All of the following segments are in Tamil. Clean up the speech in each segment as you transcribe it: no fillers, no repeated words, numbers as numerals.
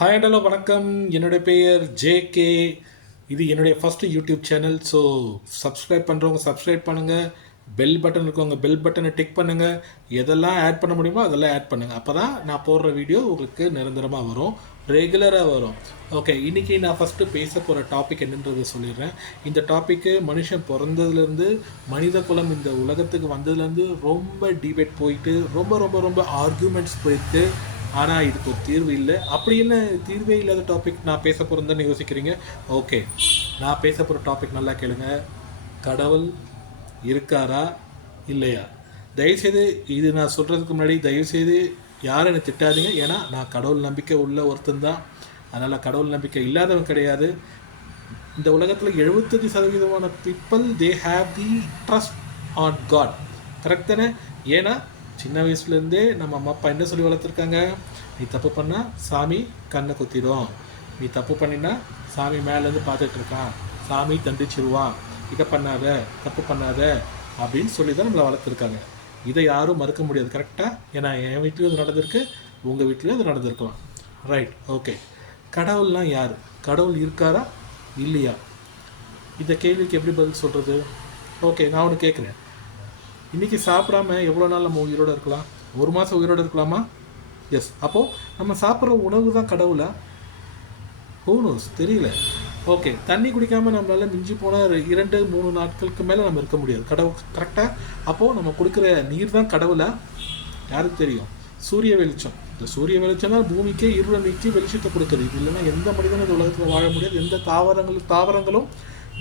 ஹாய் ஹலோ வணக்கம். என்னுடைய பெயர் ஜேகே. இது என்னுடைய first YouTube channel. So subscribe பண்ணுறவங்க சப்ஸ்கிரைப் பண்ணுங்கள். பெல் பட்டன் இருக்கவங்க பெல் பட்டனை டிக் பண்ணுங்கள். எதெல்லாம் ஆட் பண்ண முடியுமோ அதெல்லாம் ஆட் பண்ணுங்கள். அப்போ தான் நான் போடுற வீடியோ உங்களுக்கு நிரந்தரமாக வரும், ரெகுலராக வரும். ஓகே, இன்றைக்கி நான் ஃபஸ்ட்டு பேச போகிற டாபிக் என்னன்றது சொல்லிடுறேன். இந்த டாப்பிக்கு மனுஷன் பிறந்ததுலேருந்து மனித குலம் இந்த உலகத்துக்கு வந்ததுலேருந்து ரொம்ப டிபேட் போயிட்டு ரொம்ப ரொம்ப ரொம்ப ஆர்கியூமெண்ட்ஸ் போயிட்டு, ஆனால் இதுக்கு ஒரு தீர்வு இல்லை. அப்படி என்ன தீர்வே இல்லாத டாபிக் நான் பேச போகிறேன்னு யோசிக்கிறீங்க? ஓகே, நான் பேச போகிற டாபிக் நல்லா கேளுங்க. கடவுள் இருக்காரா இல்லையா? தயவுசெய்து இது நான் சொல்கிறதுக்கு முன்னாடி தயவுசெய்து யாரும் என்னை திட்டாதீங்க. ஏன்னா நான் கடவுள் நம்பிக்கை உள்ள ஒருத்தன் தான். அதனால் கடவுள் நம்பிக்கை இல்லாதவன் கிடையாது. இந்த உலகத்தில் 75% people they have the trust on God. Correct தானே? ஏன்னா சின்ன வயசுலேருந்தே நம்ம அம்மா அப்பா என்ன சொல்லி வளர்த்துருக்காங்க? நீ தப்பு பண்ணால் சாமி கண்ணை குத்திடும், நீ தப்பு பண்ணினா சாமி மேலேருந்து பார்த்துட்டு இருக்கான், சாமி தண்டிச்சிருவான், இதை பண்ணாத, தப்பு பண்ணாத அப்படின்னு சொல்லி தான் நம்மளை வளர்த்துருக்காங்க. இதை யாரும் மறுக்க முடியாது. கரெக்டாக? ஏன்னா என் வீட்லேயும் அது நடந்திருக்கு, உங்கள் வீட்லேயும் அது நடந்திருக்கலாம். Right, okay. கடவுள்லாம் யார்? கடவுள் இருக்காரா இல்லையா? இந்த கேள்விக்கு எப்படி பதில் சொல்கிறது? ஓகே, நான் ஒன்று கேட்குறேன். இன்றைக்கி சாப்பிடாம எவ்வளோ நாள் நம்ம உயிரோடு இருக்கலாம்? ஒரு மாதம் உயிரோடு இருக்கலாமா? எஸ். அப்போது நம்ம சாப்பிட்ற உணவு தான் கடவுளா? ஹூனோஸ், தெரியல. ஓகே, தண்ணி குடிக்காமல் நம்மளால் மிஞ்சி போனால் 2-3 நாட்களுக்கு மேலே நம்ம இருக்க முடியாது. கடவுள் கரெக்டாக? அப்போது நம்ம கொடுக்குற நீர் தான் கடவுளா? யாருக்கு தெரியும்? சூரிய வெளிச்சம். இந்த சூரிய வெளிச்சம் தான் பூமிக்கே இருளை நீக்கி வெளிச்சத்தை கொடுக்குது. இது இல்லைன்னா எந்த மனிதனும் இந்த உலகத்தில் வாழ முடியாது. எந்த தாவரங்களும்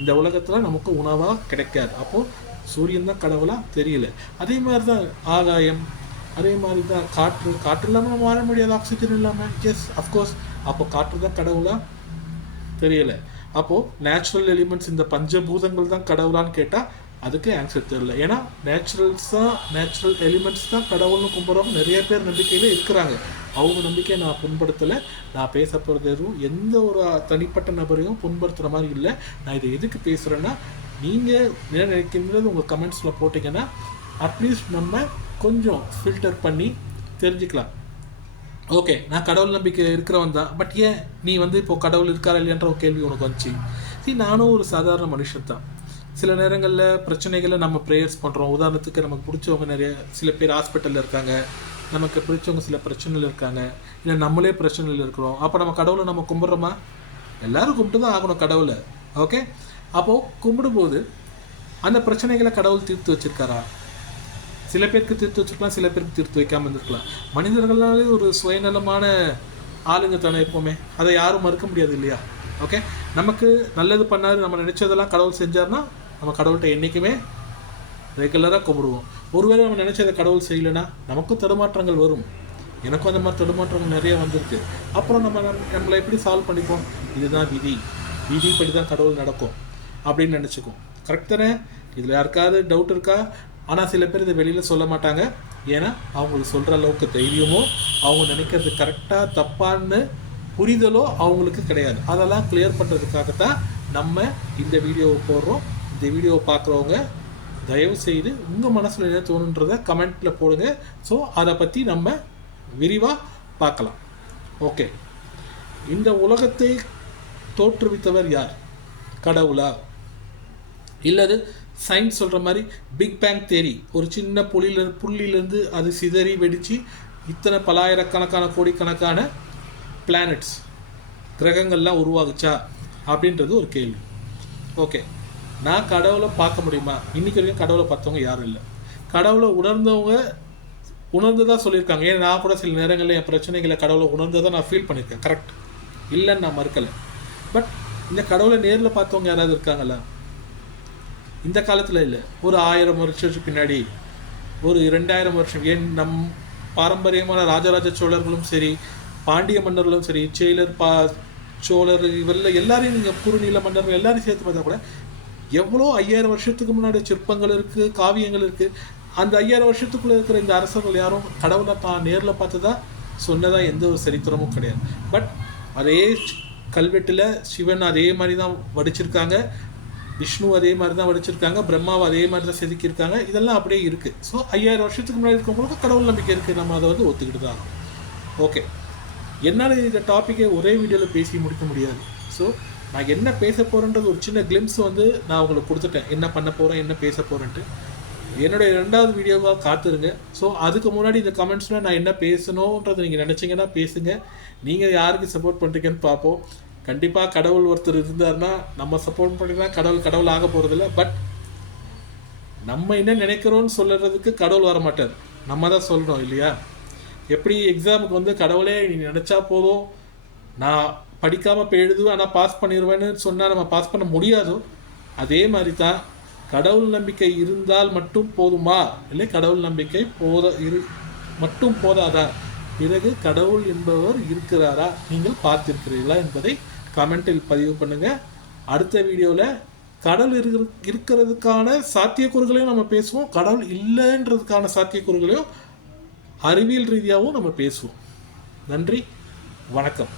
இந்த உலகத்தில் நமக்கு உணவாக கிடைக்காது. அப்போது சூரியன் தான் கடவுளாக? தெரியல. அதே மாதிரி தான் ஆகாயம், அதே மாதிரி தான் காற்று. காற்று இல்லாமல் நம்ம வாழ முடியாது, ஆக்சிஜன் இல்லாமல். Yes, of course. அப்போ காற்று தான் கடவுளாக? தெரியல. அப்போது நேச்சுரல் எலிமெண்ட்ஸ், இந்த பஞ்சபூதங்கள் தான் கடவுளான்னு கேட்டால் அதுக்கு ஆன்சர் தெரியல. ஏன்னா நேச்சுரல் எலிமெண்ட்ஸ் தான் கடவுள்னு கும்பிட்றவங்க நிறைய பேர் நம்பிக்கையில் இருக்கிறாங்க. அவங்க நம்பிக்கையை நான் புண்படுத்தலை. நான் பேச போகிறது எதுவும் எந்த ஒரு தனிப்பட்ட நபரையும் புண்படுத்துகிற மாதிரி இல்லை. நான் இதை எதுக்கு பேசுகிறேன்னா, நீங்கள் என்ன நினைக்கின்றது உங்கள் கமெண்ட்ஸில் போட்டிங்கன்னா அட்லீஸ்ட் நம்ம கொஞ்சம் ஃபில்டர் பண்ணி தெரிஞ்சுக்கலாம். ஓகே, நான் கடவுள் நம்பிக்கை இருக்கிறவன் தான், பட் ஏன் நீ இப்போது கடவுள் இருக்காரா இல்லையன்ற ஒரு கேள்வி உனக்கு வந்துச்சு. நானும் ஒரு சாதாரண மனுஷன் தான். சில நேரங்களில் பிரச்சனைகளை நம்ம ப்ரேயர்ஸ் பண்ணுறோம். உதாரணத்துக்கு நமக்கு பிடிச்சவங்க சில பேர் ஹாஸ்பிட்டலில் இருக்காங்க, நமக்கு பிடிச்சவங்க சில பிரச்சனையில் இருக்காங்க, இல்லை நம்மளே பிரச்சனையில் இருக்கிறோம். அப்போ நம்ம கடவுளை நம்ம கும்பிட்றோமா? எல்லோரும் கும்பிட்டு தான் ஆகணும் கடவுளை. ஓகே, அப்போது கும்பிடும்போது அந்த பிரச்சனைகளை கடவுள் தீர்த்து வச்சுருக்காரா? சில பேருக்கு தீர்த்து வச்சுருக்கலாம், சில பேருக்கு தீர்த்து வைக்காமல் இருந்திருக்கலாம். மனிதர்களாலே ஒரு சுயநலமான ஆளுங்க தானே எப்போவுமே. அதை யாரும் மறுக்க முடியாது இல்லையா? ஓகே, நமக்கு நல்லது பண்ணார், நம்ம நினச்சதெல்லாம் கடவுள் செஞ்சார்னா நம்ம கடவுள்கிட்ட என்றைக்குமே ரெகுலராக கும்பிடுவோம். ஒருவேளை நம்ம நினச்சதை கடவுள் செய்யலைன்னா நமக்கும் தடுமாற்றங்கள் வரும். எனக்கும் அந்த மாதிரி தடுமாற்றங்கள் நிறைய வந்திருக்கு. அப்புறம் நம்மளை எப்படி சால்வ் பண்ணிப்போம்? இதுதான் விதிப்படி தான் கடவுள் நடக்கும் அப்படின்னு நினச்சிக்குவோம். கரெக்ட் தானே? இதில் யாருக்காவது டவுட் இருக்கா? ஆனால் சில பேர் இதை வெளியில் சொல்ல மாட்டாங்க. ஏன்னா அவங்களுக்கு சொல்கிற அளவுக்கு தைரியமோ அவங்க நினைக்கிறது கரெக்டாக தப்பான்னு புரிதலோ அவங்களுக்கு கிடையாது. அதெல்லாம் கிளியர் பண்ணுறதுக்காகத்தான் நம்ம இந்த வீடியோவை போடுறோம். இந்த வீடியோவை பார்க்குறவங்க தயவு செய்து உங்கள் மனசில் என்ன தோணுன்றதை கமெண்ட்டில் போடுங்க. ஸோ அதை பற்றி நம்ம விரிவாக பார்க்கலாம். ஓகே, இந்த உலகத்தை தோற்றுவித்தவர் யார்? கடவுளா? இல்லது சயின்ஸ் சொல்கிற மாதிரி பிக் பேங் தேரி, ஒரு சின்ன புள்ளியிலேருந்து அது சிதறி வெடித்து இத்தனை பலாயிரக்கணக்கான கோடிக்கணக்கான பிளானட்ஸ், கிரகங்கள்லாம் உருவாகுச்சா அப்படின்றது ஒரு கேள்வி. ஓகே, நான் கடவுளை பார்க்க முடியுமா? இன்றைக்கி வரைக்கும் கடவுளை பார்த்தவங்க யாரும் இல்லை. கடவுளை உணர்ந்து தான் சொல்லியிருக்காங்க. ஏன்னா நான் கூட சில நேரங்களில் என் பிரச்சனைகளை கடவுளை உணர்ந்ததை நான் ஃபீல் பண்ணியிருக்கேன். கரெக்ட், இல்லைன்னு நான் மறுக்கலை. பட் இந்த கடவுளை நேரில் பார்த்தவங்க யாராவது இருக்காங்களா? இந்த காலத்தில் இல்லை, ஒரு 1000 வருஷத்துக்கு பின்னாடி, ஒரு 2000 வருஷம், ஏன் பாரம்பரியமான ராஜராஜ சோழர்களும் சரி, பாண்டிய மன்னர்களும் சரி, சோழர் இவரில் எல்லாரையும் நீங்கள் குறுநில மன்னர்கள் எல்லாரையும் சேர்த்து பார்த்தா கூட எவ்வளோ 5000 வருஷத்துக்கு முன்னாடி சிற்பங்கள் இருக்குது, காவியங்கள் இருக்குது. அந்த 5000 வருஷத்துக்குள்ளே இருக்கிற இந்த அரசர்கள் யாரும் கடவுளை தான் நேரில் பார்த்ததா சொன்னதாக எந்த ஒரு சரித்திரமும் கிடையாது. பட் அதே கல்வெட்டில் சிவன் அதே மாதிரி தான் வடிச்சிருக்காங்க, விஷ்ணு அதே மாதிரி தான் வடிச்சிருக்காங்க, பிரம்மாவை அதே மாதிரி தான் செதுக்கியிருக்காங்க. இதெல்லாம் அப்படியே இருக்குது. ஸோ 5000 வருஷத்துக்கு முன்னாடி இருக்கிறவங்களுக்கு கடவுள் நம்பிக்கை இருக்குது. நம்ம அதை ஒத்துக்கிட்டு தான் ஆகும். ஓகே, என்னால் இந்த டாப்பிக்கை ஒரே வீடியோவில் பேசி முடிக்க முடியாது. ஸோ நான் என்ன பேச போகிறேன்றது ஒரு சின்ன கிளிம்ஸ் வந்து நான் உங்களுக்கு கொடுத்துட்டேன், என்ன பண்ண போகிறேன், என்ன பேச போகிறேன்ட்டு. என்னுடைய 2வது வீடியோவாக காத்துருங்க. ஸோ அதுக்கு முன்னாடி இந்த கமெண்ட்ஸில் நான் என்ன பேசணுன்றதை நீங்கள் நினச்சிங்கன்னா பேசுங்க. நீங்கள் யாருக்கு சப்போர்ட் பண்ணுறீங்கன்னு பார்ப்போம். கண்டிப்பாக கடவுள் ஒருத்தர் இருந்தார்னா நம்ம சப்போர்ட் பண்ணினா கடவுள் ஆக போகிறதில்ல. பட் நம்ம என்ன நினைக்கிறோன்னு சொல்லுறதுக்கு கடவுள் வர மாட்டார், நம்ம தான் சொல்கிறோம் இல்லையா? எப்படி எக்ஸாமுக்கு வந்து கடவுளே நீ நினச்சா போதும், நான் படிக்காமல் இப்போ எழுதுவேன் ஆனால் பாஸ் பண்ணிடுவேன்னு சொன்னால் நம்ம பாஸ் பண்ண முடியாதோ, அதே மாதிரி தான் கடவுள் நம்பிக்கை இருந்தால் மட்டும் போதுமா, இல்லை கடவுள் நம்பிக்கை மட்டும் போதாதா, பிறகு கடவுள் என்பவர் இருக்கிறாரா, நீங்கள் பார்த்திருக்கிறீர்களா என்பதை கமெண்டில் பதிவு பண்ணுங்கள். அடுத்த வீடியோவில் கடவுள் இருக்கிறதுக்கான சாத்தியக்கூறுகளையும் நம்ம பேசுவோம், கடவுள் இல்லைன்றதுக்கான சாத்தியக்கூறுகளையும் அறிவியல் ரீதியாகவும் நம்ம பேசுவோம். நன்றி, வணக்கம்.